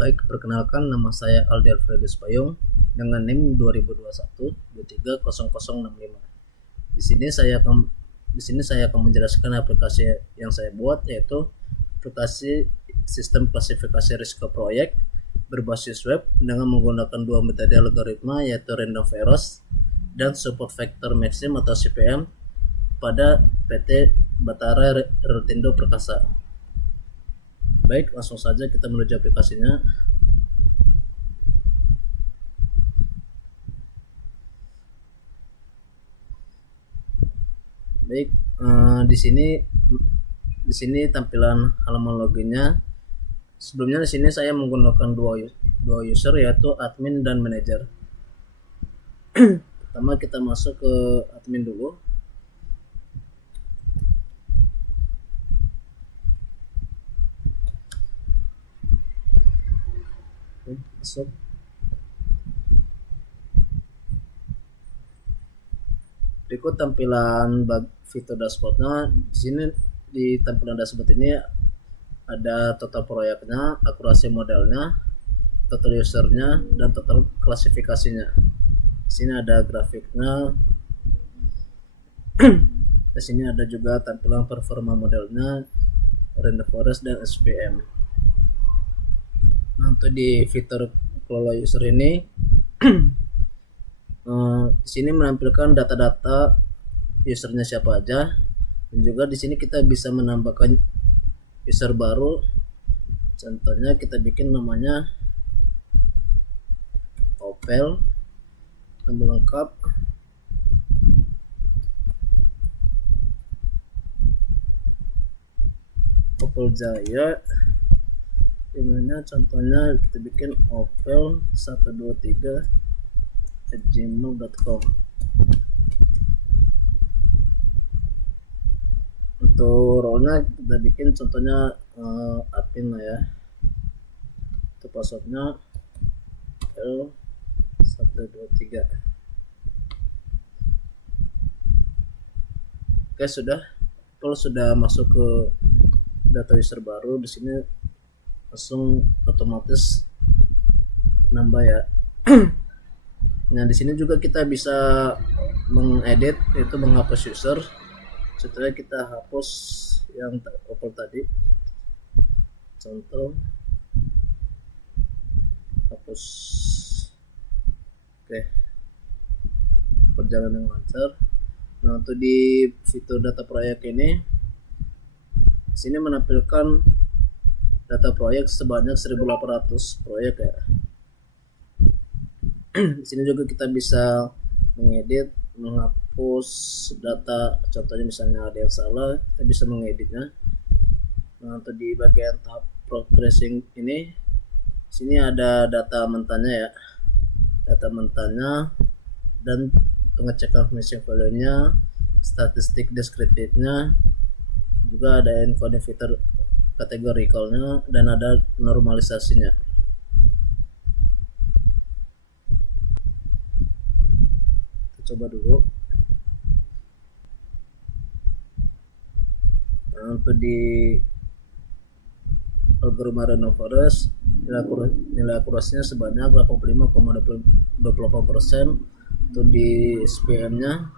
Baik, perkenalkan nama saya Aldi Alfredus Payung dengan NIM 2021-230065. Di sini saya akan menjelaskan aplikasi yang saya buat, yaitu aplikasi sistem klasifikasi risiko proyek berbasis web dengan menggunakan dua metode algoritma, yaitu random forest dan support vector maxim atau CPM pada PT Batara Rutindo Perkasa. Baik, langsung saja kita menuju aplikasinya. Baik, di sini tampilan halaman loginnya. Sebelumnya di sini saya menggunakan dua user, yaitu admin dan manajer. Pertama kita masuk ke admin dulu. Masuk. Berikut tampilan fitur dashboardnya. Di sini di tampilan dashboard ini ada total proyeknya, akurasi modelnya, total usernya, dan total klasifikasinya. Di sini ada grafiknya. Di sini ada juga tampilan performa modelnya, random forest dan SPM. Nah, untuk di fitur kelola user ini di sini menampilkan data-data usernya siapa aja, dan juga di sini kita bisa menambahkan user baru. Contohnya kita bikin namanya Opel, nama lengkap, Opel Jaya. Emailnya contohnya kita bikin opel123@gmail.com. Untuk role-nya kita bikin contohnya admin lah ya. Itu passwordnya opel123. Oke, kalau sudah masuk ke data user baru, di sini langsung otomatis nambah ya. Nah, di sini juga kita bisa mengedit, yaitu menghapus user. Setelah kita hapus yang Opel tadi, contoh hapus. Oke, perjalanan lancar. Nah, untuk di fitur data proyek ini, sini menampilkan data proyek sebanyak 1800 proyek ya. Di sini juga kita bisa mengedit, menghapus data. Contohnya misalnya ada yang salah, kita bisa mengeditnya. Nah, untuk di bagian tahap progressing ini, sini ada data mentahnya ya, data mentahnya dan pengecekan missing value-nya, statistik deskriptifnya, juga ada encoding fitur kategorikalnya, dan ada normalisasinya. Kita coba dulu. Nah, untuk di algoritma random forest, nilai akurasinya sebanyak 85,28%. Untuk di SPM-nya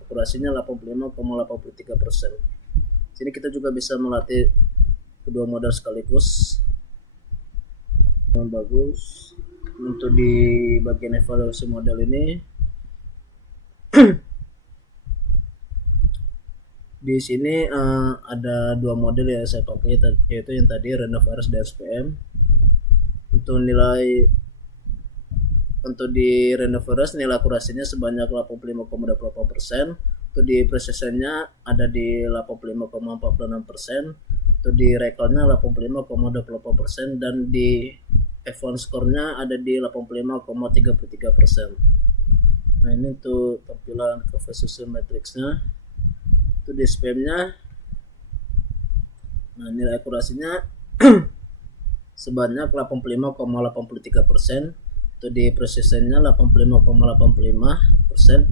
akurasinya 85,83%. Sini kita juga bisa melatih kedua model sekaligus. Yang bagus. Untuk di bagian evaluasi model ini, di sini ada dua model yang saya pakai, yaitu yang tadi random forest dan SPM. Untuk di random forest nilai akurasinya sebanyak 85,28%. Untuk di precisionnya ada di 85,46%. Untuk di recall-nya 85,28%, dan di F1 score-nya ada di 85,33%. Nah, ini untuk tampilan coefficient matrix-nya. Itu di SPM-nya, nah nilai akurasinya sebanyak 85,83%. Untuk di precision-nya 85,85%.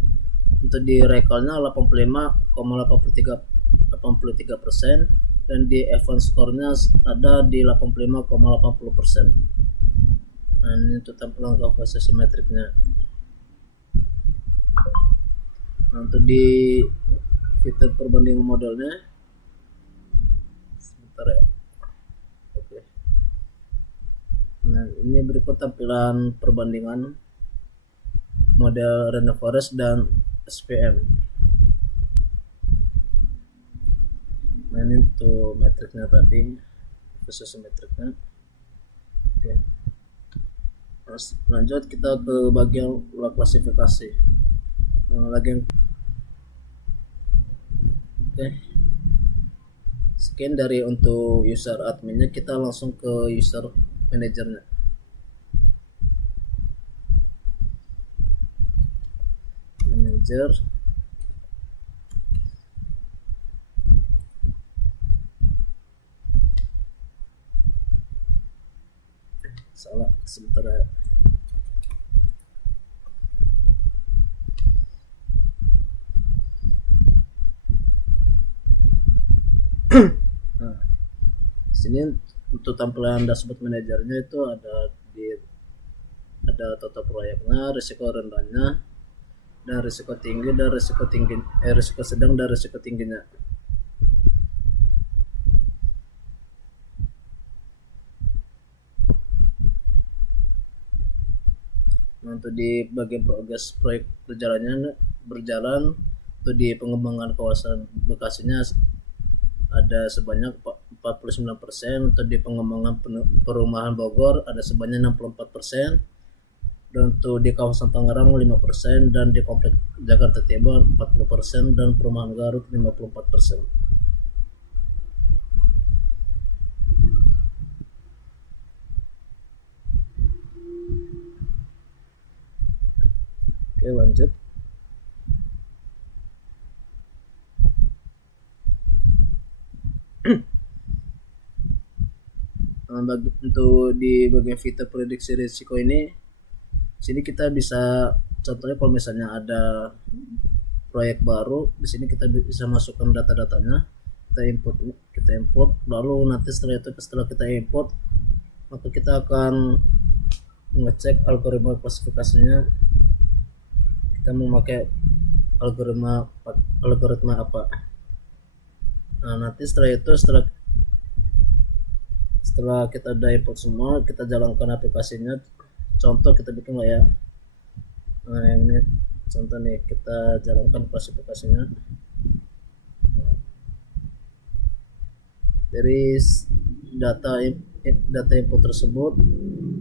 Untuk di recall-nya 85,83%. dan di advance score-nya ada di 85,80%. Nah, ini untuk tampilan conversation metricnya. Nah, untuk di fitur perbandingan modelnya sebentar ya. Oke. Nah, ini berikut tampilan perbandingan model random forest dan SPM. Nah, ini untuk metriknya tadi, khusus metriknya. Oke. Lanjut kita ke bagian klasifikasi. Oke. Sekian dari untuk user adminnya, kita langsung ke user manajernya. Manager. Salah sebentar ya. Nah, sini untuk tampilan dashboard manajernya itu ada total proyeknya, risiko rendahnya, dan risiko tinggi, dan risiko sedang dan risiko tingginya. Nah, untuk di bagian progres proyek berjalan untuk di pengembangan kawasan Bekasinya ada sebanyak 49%, untuk di pengembangan perumahan Bogor ada sebanyak 64%, dan untuk di kawasan Tangerang 5%, dan di komplek Jakarta Timur 40%, dan perumahan Garut 54%. Oke, lanjut. Untuk di bagian fitur prediksi risiko ini, sini kita bisa contohnya kalau misalnya ada proyek baru, di sini kita bisa masukkan data-datanya, kita input, lalu nanti setelah kita input, maka kita akan mengecek algoritma klasifikasinya, kita memakai algoritma apa. Nah, nanti setelah kita udah input semua, kita jalankan aplikasinya. Contoh kita bikin lah ya. Nah, yang ini contoh nih, kita jalankan klasifikasinya. Dari data input tersebut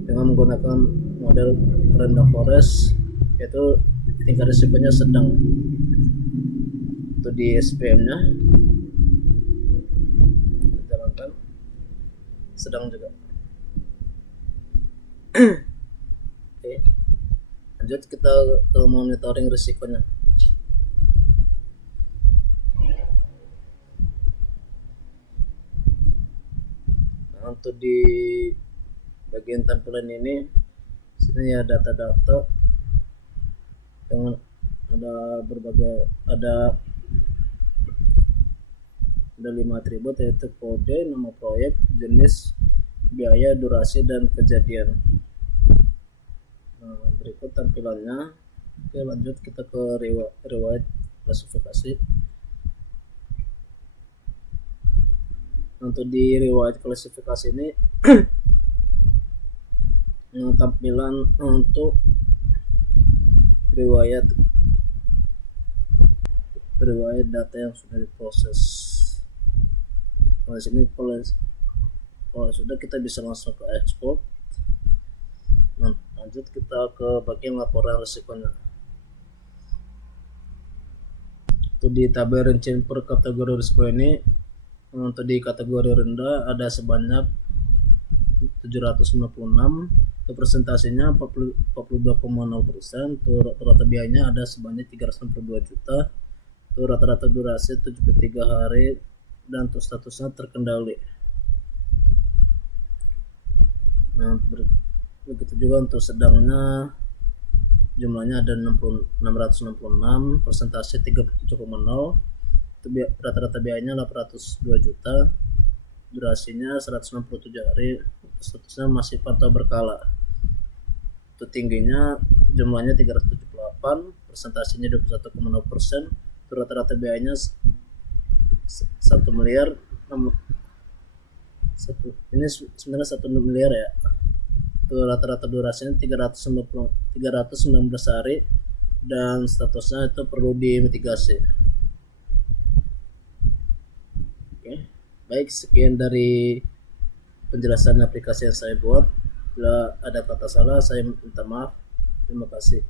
dengan menggunakan model random forest, yaitu tingkat risikonya sedang. Itu di SPM-nya kita jalankan sedang juga. Oke, lanjut kita ke monitoring risikonya. Nah, untuk di bagian tampilan ini, sini ya data-data dengan ada 5 atribut, yaitu kode, nama proyek, jenis, biaya, durasi, dan kejadian. Nah, berikut tampilannya. Oke, lanjut kita ke riwayat klasifikasi. Untuk di riwayat klasifikasi ini tampilan untuk riwayat data yang sudah diproses. Nah, sini kalau sudah, kita bisa langsung ke export. Nah, lanjut kita ke bagian laporan risikonya. Untuk di tabel rincian per kategori risiko ini, untuk di kategori rendah ada sebanyak 796, untuk presentasinya 42,0%, untuk rata biayanya ada sebanyak 362 juta, untuk rata-rata durasi 73 hari, dan untuk statusnya terkendali. Nah, begitu juga untuk sedangnya, jumlahnya ada 666, persentase 37,0, rata-rata biayanya 802 juta, durasinya 167 hari, statusnya masih pantau berkala. Itu tingginya jumlahnya 378, persentasenya 21,0%, rata-rata biayanya 1 miliar ini sebenarnya 1 miliar ya. Itu rata-rata durasinya 319 hari dan statusnya itu perlu dimitigasi. Oke. Baik, sekian dari penjelasan aplikasi yang saya buat. Bila ada kata salah saya minta maaf. Terima kasih.